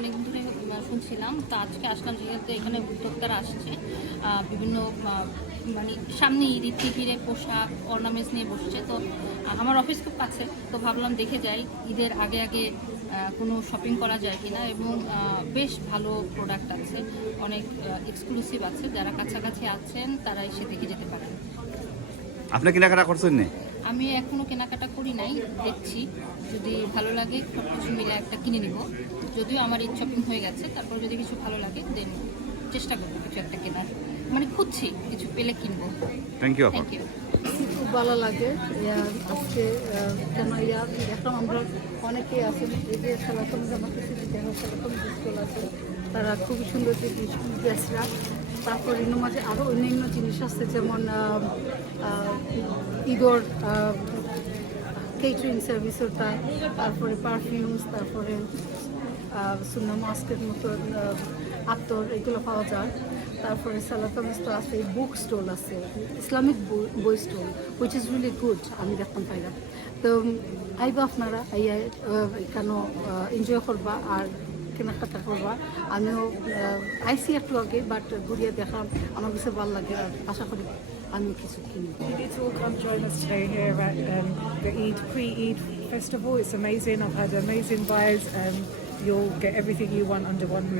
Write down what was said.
অনেকদিন ধরে শুনছিলাম। তো আজকে আসলাম যেহেতু এখানে উদ্যোক্তারা আসছে বিভিন্ন মানে সামনে ঈদ ঈদ ঘিরে পোশাক অর্নামেন্টস নিয়ে বসছে। তো আমার অফিস খুব কাছে তো ভাবলাম দেখে যাই ঈদের আগে আগে কোনো শপিং করা যায় কিনা এবং বেশ ভালো প্রোডাক্ট আছে অনেক এক্সক্লুসিভ আছে। যারা কাছাকাছি আছেন তারা এসে দেখে যেতে পারেন। আপনি কেনাকাটা করছেন না? আমি এখনও কেনাকাটা করি দেখছি। যদি ভালো লাগে সব কিছু মিলে একটা কিনে নিব। যদিও আমার ঈদ শপিং হয়ে গেছে তারপর যদি কিছু ভালো লাগে দেন চেষ্টা করব কিছু একটা কেনার। মানে খুঁজছি কিছু পেলে কিনবো। থ্যাংক ইউ থ্যাংক ইউ খুব ভালো লাগে। ইয়া, আজকে কেন ইয়া এখন আমরা অনেকেই আছেন এই যে সালাতম জামাতে দেখো সালাতম স্কুল আছে। তারা খুবই সুন্দর যে ড্রেসরা তারপর এর মাঝে আরও অন্যান্য জিনিস আছে যেমন ঈদর কেটারিং সার্ভিস ওটা তারপরে পারফিউমস তারপরে সুন্না মাস্কের মতো আত্মর এগুলো পাওয়া যায়। তারপরে সালাতামিস তো আছে বুক স্টল আছে। ইসলামিক বই stall which is really good আমি দেখতাম পাইলাম তো, আইবা আপনারা এই কেন এনজয় করবা, আর কেনাকাটা করবা আমিও আহ, আইসি একটু আগে বাট ঘুরিয়ে দেখলাম আমার কাছে ভালো লাগে আর আশা করি আমি কিছু কিনবো You need to all come join us today here at um, the Eid pre-Eid festival. It's amazing. I've had amazing buys. Um, you'll get everything you want under one roof.